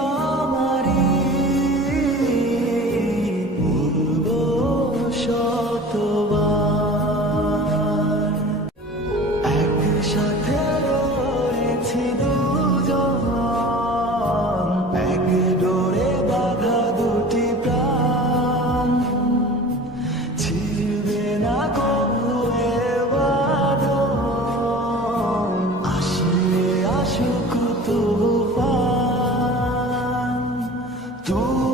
আমারি বলব সব tú.